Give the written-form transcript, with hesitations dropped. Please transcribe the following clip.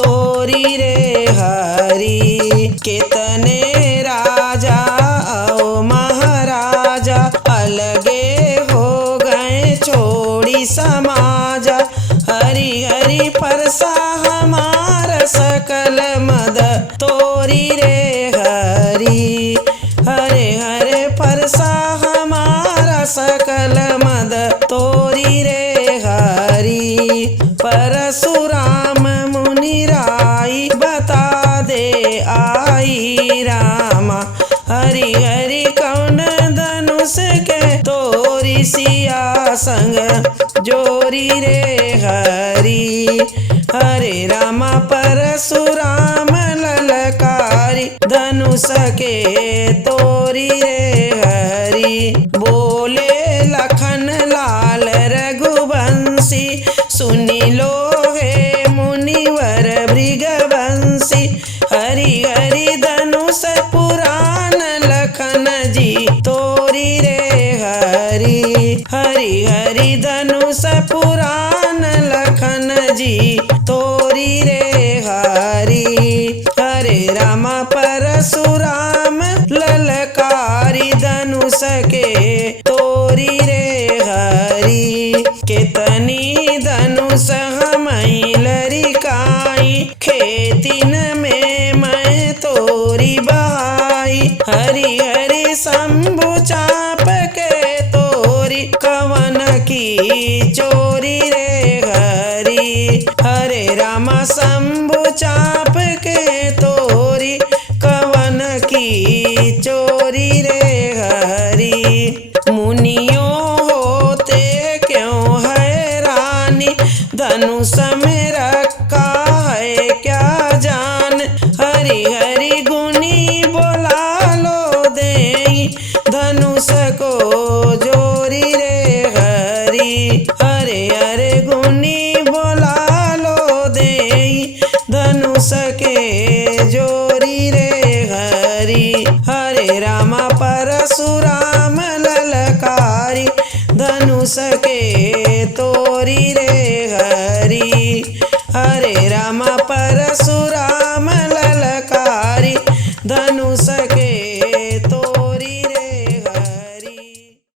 तोरी रे हरी। कितने राजा और महाराजा अलगे हो गए छोड़ी समाजा। हरि हरि परसा हमार सकल मद तोरी रे हरी। हरे हरे परसा हमारा सकल मद तोरी रे हरी। परशुराम मुनि राई बता दे आई रामा। हरि हरि कौन धनुष के तोरी सिया संग जोरी रे हरी। हरे रामा परशुराम ललकारी धनुष के तोरी रे हरी। बोले लखन लाल रघुवंशी सुनी लो हे मुनिवर भृगवंशी। हरि हरि धनुष पुराण लखन जी तोरी रे हरी। हरि हरि धनुष पुराण लखन जी तोरी रे हरी। हरे रामा परशुराम ललकारी धनुष के तोरी रे हरी। कितनी धनुष हमई लरिकाई खेतिन में मैं तोरी बहाई। हरि हरि शंभु चाप के तोरी कवन की चोरी रे हरी। हरे रामा शंभु चाप के तोरी कवन की चोरी रे हरी। मुनियों होते क्यों हैरानी धनुष में रखा है क्या जान। हरि हरि गुनी बोला लो दे धनुष को जोरी रे हरी। हरे हरे गुनी बोला लो दे धनुष के जोरी रे हरी। हरे रामा परशुराम ललकारी धनुष के तोरी रे हरी। हरे रामा परशुराम ललकारी धनुष